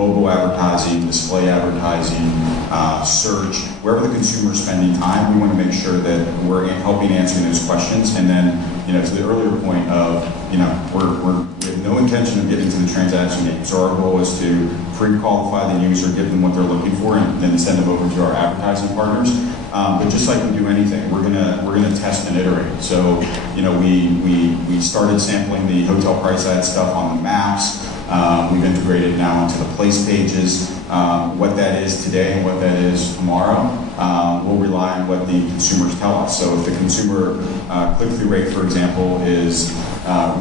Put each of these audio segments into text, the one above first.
mobile advertising, display advertising, search, wherever the consumer is spending time, we want to make sure that we're helping answering those questions. And then, to the earlier point of, we have no intention of getting to the transaction game. So our goal is to pre-qualify the user, give them what they're looking for, and then send them over to our advertising partners. But just like we do anything, we're gonna test and iterate. So, we started sampling the hotel price ad stuff on the maps. We've integrated now into the place pages. What that is today and what that is tomorrow will rely on what the consumers tell us. So if the consumer click-through rate, for example, is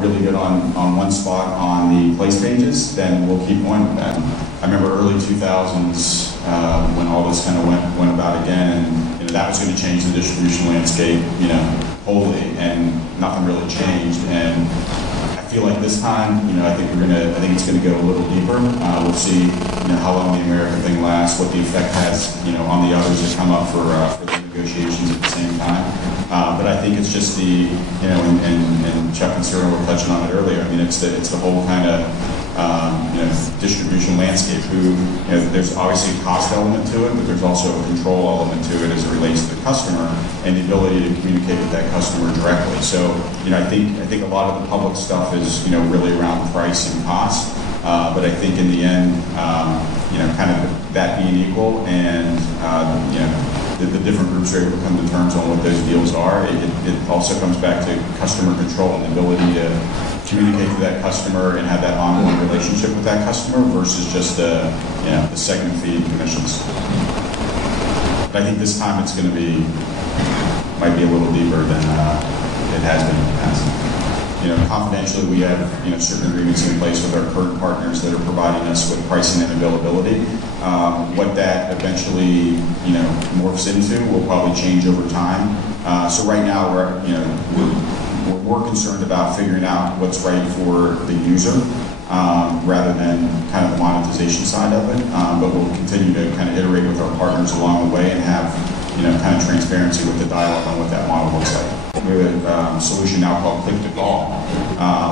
really good on one spot on the place pages, then we'll keep going with that. I remember early 2000s when all this kind of went about again, and that was going to change the distribution landscape, wholly, and nothing really changed. And I feel like this time, I think it's going to go a little deeper. We'll see, how long the American thing lasts, what the effect has, on the others that come up for the negotiations at the same time. But I think it's just the, and Chuck and Cyril were touching on it earlier. I mean, it's the whole kind of, distribution landscape. There's obviously a cost element to it, but there's also a control element to it as it relates to the customer and the ability to communicate with that customer directly. So, I think a lot of the public stuff is, really around price and cost. But I think in the end, kind of that being equal and, the different groups are able to come to terms on what those deals are. It also comes back to customer control and the ability to communicate to that customer and have that ongoing relationship with that customer versus just the segment fee and commissions. But I think this time it's going to might be a little deeper than it has been in the past. Confidentially, we have certain agreements in place with our current partners that are providing us with pricing and availability. What that eventually morphs into will probably change over time. So right now we're more concerned about figuring out what's right for the user rather than kind of the monetization side of it. But we'll continue to kind of iterate with our partners along the way and have kind of transparency with the dialogue on what that model looks like. We have a solution now called Click to Call,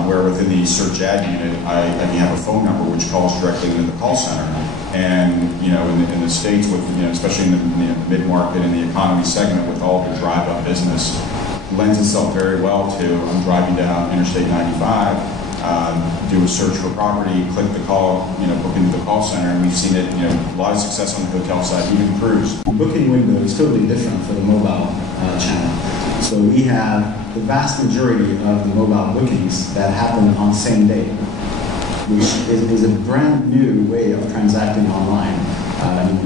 where within the search ad unit, I can have a phone number which calls directly into the call center. And in the States, with especially in the mid-market and the economy segment, with all the drive-up business, lends itself very well to I'm driving down Interstate 95. Do a search for property, click the call, book into the call center, and we've seen it, a lot of success on the hotel side, even cruise. The booking window is totally different for the mobile channel. So we have the vast majority of the mobile bookings that happen on same day, which is a brand new way of transacting online.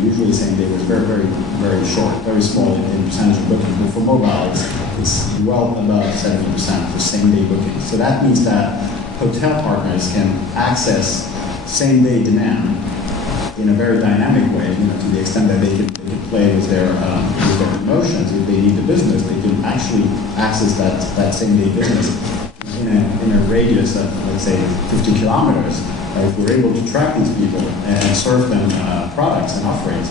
Usually same day was very, very, very short, very small in percentage of bookings, but for mobile it's well above 70% for same day bookings. So that means that hotel partners can access same-day demand in a very dynamic way, to the extent that they can play with their promotions. If they need the business, they can actually access that same-day business in a radius of, let's say, 50 kilometers. If we're able to track these people and serve them products and offerings,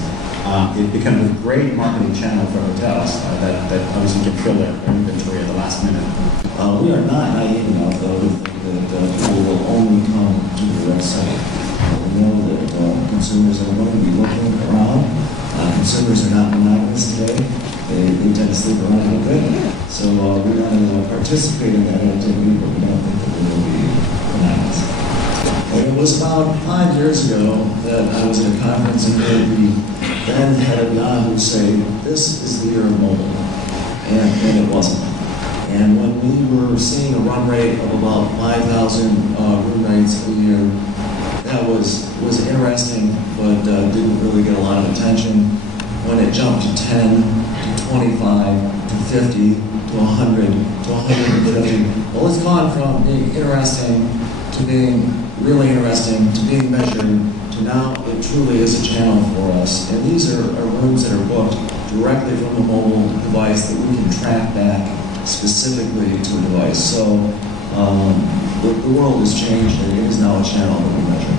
it becomes a great marketing channel for hotels that obviously can fill their inventory at the last minute. We are not naive enough, though, to think that people will only come to the website. We know that consumers are going to be looking around. Consumers are not monogamous today. They tend to sleep around a little bit. So we're going to participate in that activity, but we don't think that we will be monogamous. It was about 5 years ago that I was at a conference and heard the then head of Yahoo say, "This is the year of mobile," and it wasn't. And when we were seeing a run rate of about 5,000 room nights a year, that was interesting, but didn't really get a lot of attention. When it jumped to 10, to 25, to 50, to 100, to 150, well, it's gone from being interesting to being really interesting, to being measured, to now it truly is a channel for us. And these are rooms that are booked directly from a mobile device that we can track back specifically to a device. So the world has changed, and it is now a channel that we measure.